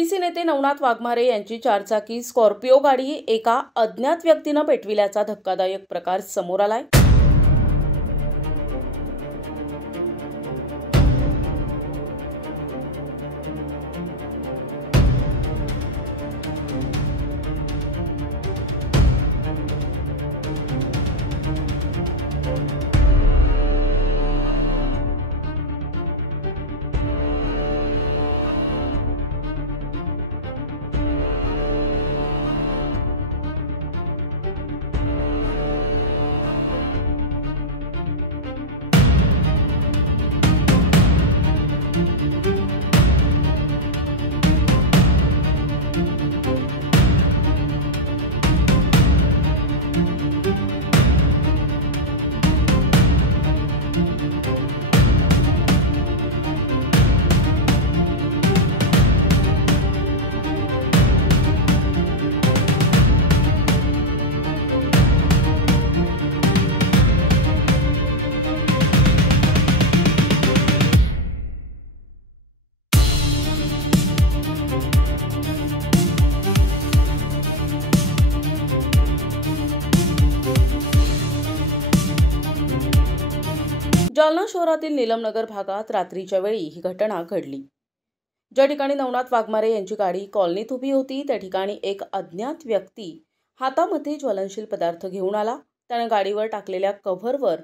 OBC नेते नवनाथ वाघमारे यांची चारचाकी स्कॉर्पिओ गाडी एका अज्ञात व्यक्तीने पेटविल्याचा धक्कादायक प्रकार समोर आलाय। जालना शहरातील नीलमनगर भागात रात्रीच्या वेळी ही घटना घडली। ज्या ठिकाणी नवनाथ वाघमारे यांची गाडी कॉलनीत उभी होती त्या ठिकाणी एक अज्ञात व्यक्ती हातामध्ये ज्वलनशील पदार्थ घेऊन आला। त्याने गाडीवर टाकलेल्या कव्हरवर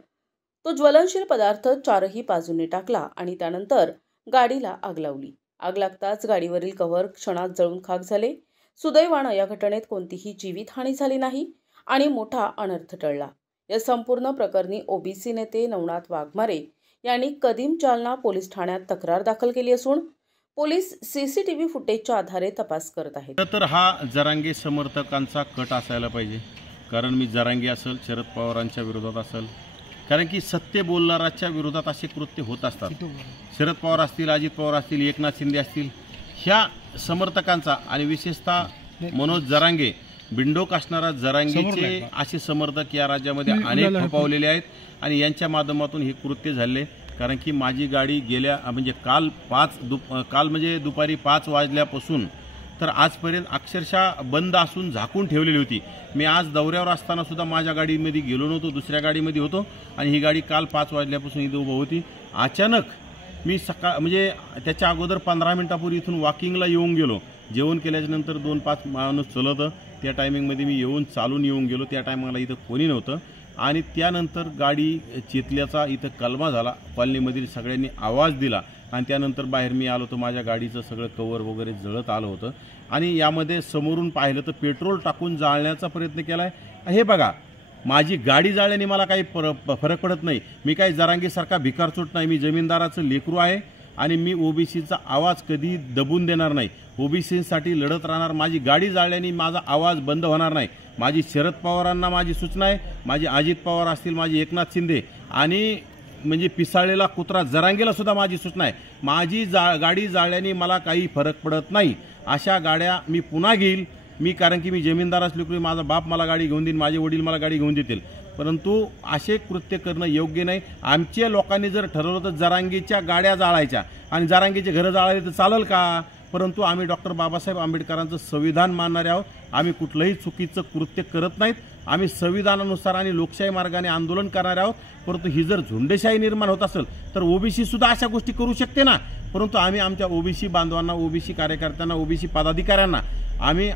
तो ज्वलनशील पदार्थ चारही बाजूने टाकला आणि त्यानंतर गाडीला आग लावली। आग लागताच गाडीवरील कव्हर क्षणात जळून खाक झाले। सुदैवाने या घटनेत कोणतीही जीवितहानी झाली नाही आणि मोठा अनर्थ टळला। या संपूर्ण प्रकरणी ओबीसी नेते नवनाथ वाघमारे यांनी कदीम जालना पोलीस ठाण्यात तक्रार दाखल केली असून पोलीस सीसीटीव्ही फुटेजच्या आधारे तपास करत आहेत। तर हा जरांगे समर्थकांचा कट असायला पाहिजे, कारण मी जरांगे असेल, शरद पवारांच्या विरोधात असेल, कारण की सत्य बोलणाऱ्याच्या विरोधात असे कृत्य होत असतात। शरद पवार असतील, अजित पवार असतील, एकनाथ शिंदे असतील, ह्या समर्थकांचा आणि विशेषतः मनोज जरांगे बिंडोक असणारा जरांगेचे असे समर्थक या राज्यामध्ये अनेक खपावलेले आहेत आणि यांच्या माध्यमातून हे कृत्य झाले। कारण की माझी गाडी गेल्या म्हणजे काल म्हणजे दुपारी 5 वाजल्यापासून तर आजपर्यंत अक्षरशः बंद असून झाकून ठेवलेली होती। मी आज दौऱ्यावर असताना सुद्धा माझ्या गाडीमध्ये गेलो नव्हतो, दुसऱ्या गाडीमध्ये होतो आणि ही गाडी काल 5 वाजल्यापासून इथे उभी होती। अचानक मी म्हणजे त्याच्या अगोदर 15 मिनिटापूर्वी इथून वॉकिंगला येऊन गेलो। जेवण केल्याच्यानंतर 2-5 माणूस चलत त्या टायमिंगमध्ये मी चालून येऊन गेलो। त्या टायमिंगला इथं कोणी नव्हतं आणि त्यानंतर गाडी चेतल्याचा इथं कलमा झाला। कॉलनीमधील सगळ्यांनी आवाज दिला आणि त्यानंतर बाहेर मी आलो तर माझ्या गाडीचं सगळं कव्हर वगैरे जळत आलं होतं आणि यामध्ये समोरून पाहिलं तर पेट्रोल टाकून जाळण्याचा प्रयत्न केलाय। हे बघा, माझी गाडी जाळल्याने मला काही फरक पडत नाही। मी काही जरांगेसारखा भिकारचोट नाही, मी जमीनदाराचं लेकरू आहे आणि मी ओबीसीचा आवाज कधी दबून देणार नाही, ओबीसीसाठी लढत राहणार। माझी गाडी जाळल्याने माझा आवाज बंद होणार नाही। माझी शरद पवारांना माझी सूचना आहे, माझी अजित पवार असतील, माझी एकनाथ शिंदे आणि म्हणजे पिसाळलेला कुत्रा जरांगेला सुद्धा माझी सूचना आहे, माझी गाडी जाळल्याने मला काही फरक पडत नाही। अशा गाड्या मी पुन्हा घेईल मी, कारण की मी जमीनदार असलो, माझा बाप मला गाडी घेऊन देईल, माझे वडील मला गाडी घेऊन देतील, परंतु असे कृत्य करणं योग्य नाही। आमच्या लोकांनी जर ठरवलं तर जरांगेच्या गाड्या जाळायच्या आणि जरांगेचे घरं जाळायला तर चालेल का? परंतु आम्ही डॉक्टर बाबासाहेब आंबेडकरांचं संविधान मानणारे आहोत। आम्ही कुठलंही चुकीचं कृत्य करत नाहीत। आम्ही संविधानानुसार आणि लोकशाही मार्गाने आंदोलन करणारे आहोत। परंतु ही जर झुंडशाही निर्माण होत असेल तर ओबीसी सुद्धा अशा गोष्टी करू शकते ना। परंतु आम्ही आमच्या ओबीसी बांधवांना, ओबीसी कार्यकर्त्यांना, ओबीसी पदाधिकाऱ्यांना आम्ही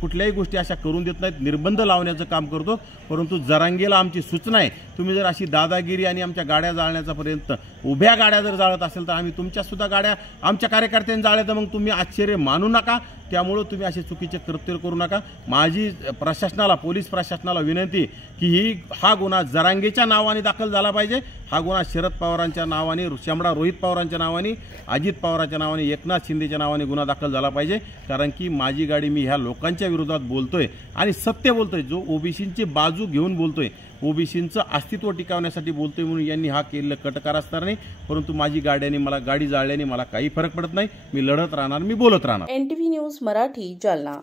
कुठल्याही गोष्टी अशा करून देत नाहीत, निर्बंध लावण्याचं काम करतो। परंतु जरांगेला आमची सूचना आहे, तुम्ही जर अशी दादागिरी आणि आमच्या गाड्या जाळण्याचा पर्यंत उभ्या गाड्या जर जाळत असेल तर आम्ही तुमच्या सुद्धा गाड्या आमच्या कार्यकर्त्यांनी जाळल्या तर मग तुम्ही आश्चर्य मानू नका। त्यामुळे तुम्ही असे चुकीचे कृत्य करू नका। माझी प्रशासनाला, पोलीस प्रशासनाला विनंती की हा गुन्हा जरांगेच्या नावाने दाखल झाला पाहिजे। हा गुन्हा शरद पवारांच्या नावाने, शामळा रोहित पवारांच्या नावाने, अजित पवारांच्या नावाने, एकनाथ शिंदेच्या नावाने गुन्हा दाखल झाला पाहिजे। कारण की माझी गाडी मी ह्या लोकांच्या विरोधात बोलतोय आणि सत्य बोलतोय, जो ओबीसींची बाजू घेऊन बोलतोय, ओबीसींचं अस्तित्व टिकवण्यासाठी बोलतोय म्हणून यांनी हा केलेला कटकार असणार नाही। परंतु माझी गाडी जाळल्याने मला काही फरक पडत नाही। मी लढत राहणार, मी बोलत राहणार। NTV news Marathi, Jalna.